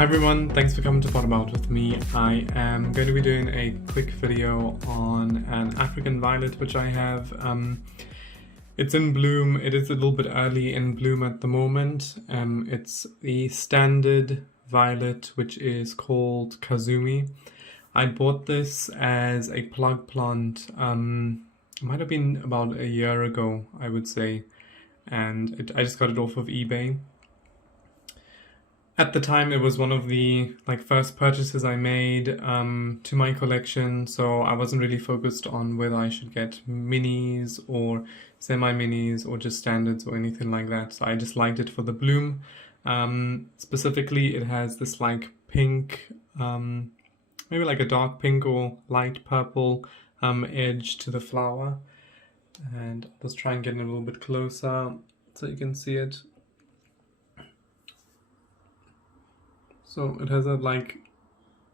Hi everyone, thanks for coming to Pot About with me. I am going to be doing a quick video on an African violet which I have. It's in bloom. It is a little bit early in bloom at the moment. It's the standard violet which is called Kazumi. I bought this as a plug plant, it might have been about a year ago, I would say, and I just got it off of eBay. At the time, it was one of the first purchases I made to my collection, so I wasn't really focused on whether I should get minis or semi-minis or just standards or anything like that. So I just liked it for the bloom. Specifically, it has this pink, maybe like a dark pink or light purple edge to the flower. And let's try and get it a little bit closer so you can see it. So it has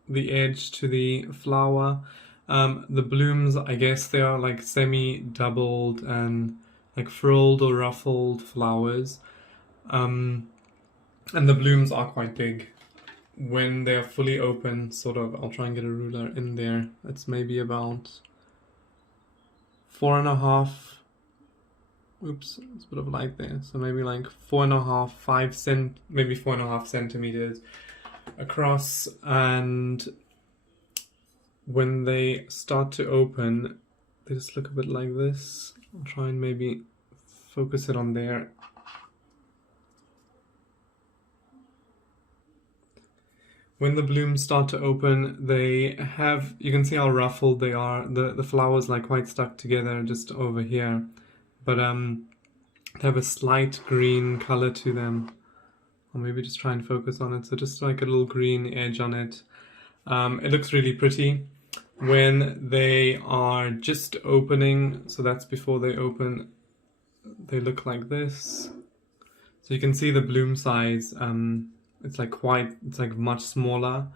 the edge to the flower. The blooms, I guess they are semi-doubled and frilled or ruffled flowers. And the blooms are quite big. When they are fully open, I'll try and get a ruler in there. It's maybe about 4.5. Oops, it's a bit of light there. So maybe 4.5, maybe 4.5 centimeters across, and when they start to open, they just look a bit like this. I'll try and maybe focus it on there. When the blooms start to open, you can see how ruffled they are. The flowers quite stuck together just over here, but they have a slight green color to them. Or maybe just try and focus on it. So just a little green edge on it. It looks really pretty. When they are just opening, so that's before they open, they look like this. So you can see the bloom size. It's much smaller.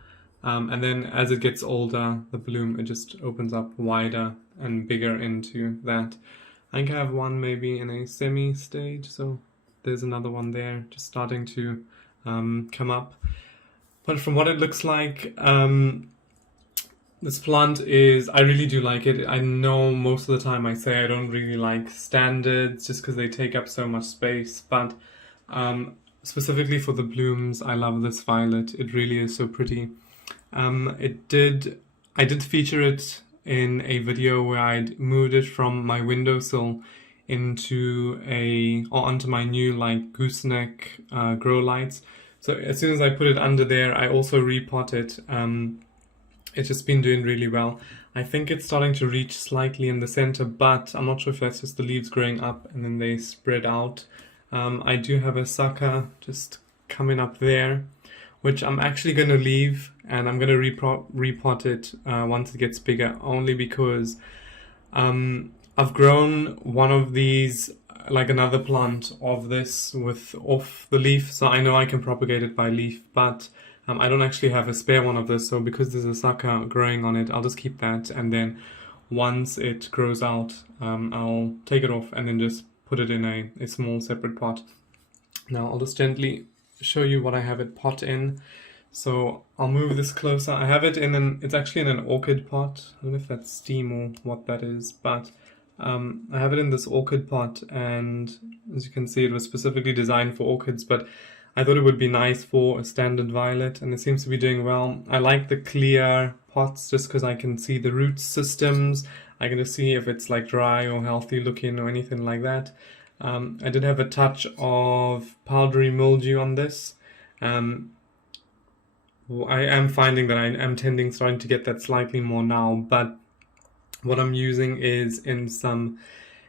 And then as it gets older, the bloom, it just opens up wider and bigger into that. I think I have one maybe in a semi stage, so there's another one there just starting to come up. But from what it looks like, this plant I really do like it. I know most of the time I say I don't really like standards just because they take up so much space, but specifically for the blooms, I love this violet. It really is so pretty. I did feature it in a video where I'd moved it from my windowsill onto my new gooseneck grow lights. So as soon as I put it under there, I also repot it. It's just been doing really well. I think it's starting to reach slightly in the center, but I'm not sure if that's just the leaves growing up and then they spread out. I do have a sucker just coming up there, which I'm actually going to leave, and I'm going to repot it once it gets bigger, only because I've grown one of these, another plant of this off the leaf, so I know I can propagate it by leaf, but I don't actually have a spare one of this, so because there's a sucker growing on it, I'll just keep that, and then once it grows out, I'll take it off and then just put it in a small separate pot. Now I'll just gently show you what I have it pot in. So I'll move this closer. I have it it's actually in an orchid pot. I don't know if that's steam or what that is, but I have it in this orchid pot, and as you can see, it was specifically designed for orchids, but I thought it would be nice for a standard violet, and it seems to be doing well. I like the clear pots just because I can see the root systems. I can just see if it's dry or healthy looking or anything like that. I did have a touch of powdery mildew on this. I am finding that I am starting to get that slightly more now, but what I'm using is in some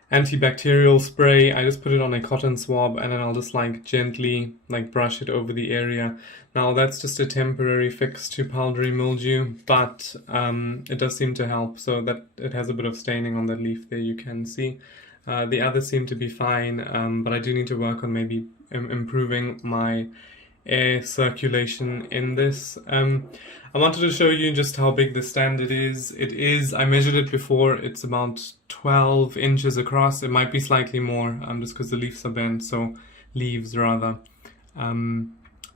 antibacterial spray. I just put it on a cotton swab, and then I'll just gently brush it over the area. Now that's just a temporary fix to powdery mildew, but it does seem to help, so that it has a bit of staining on the leaf there, you can see. The others seem to be fine, but I do need to work on maybe improving my air circulation in this. I wanted to show you just how big the standard is. I measured it before, it's about 12 inches across. It might be slightly more, just because the leaves are bent, so leaves rather.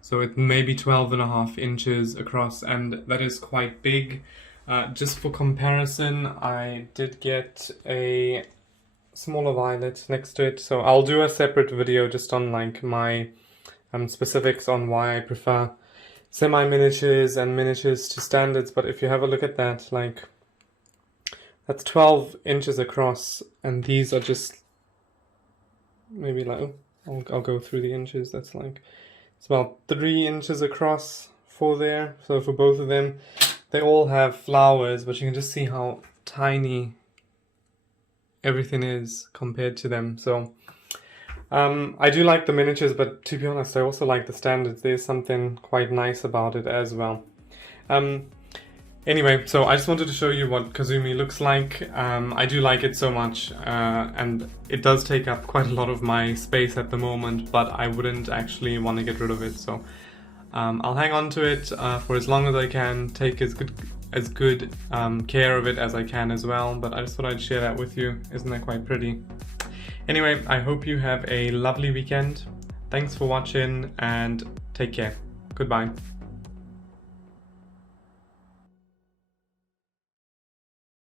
So it may be 12.5 inches across, and that is quite big. Just for comparison, I did get a smaller violet next to it, so I'll do a separate video just on like my specifics on why I prefer semi-miniatures and miniatures to standards. But if you have a look at that, like, that's 12 inches across, and these are just maybe like, I'll go through the inches. That's like, it's about 3 inches across for there. So for both of them, they all have flowers, but you can just see how tiny everything is compared to them. So I do like the miniatures, but to be honest, I also like the standards. There's something quite nice about it as well. Anyway, so I just wanted to show you what Kazumi looks like. I do like it so much, and it does take up quite a lot of my space at the moment, but I wouldn't actually want to get rid of it. So I'll hang on to it for as long as I can, take as good care of it as I can as well. But I just thought I'd share that with you. Isn't that quite pretty? Anyway, I hope you have a lovely weekend. Thanks for watching, and take care. Goodbye.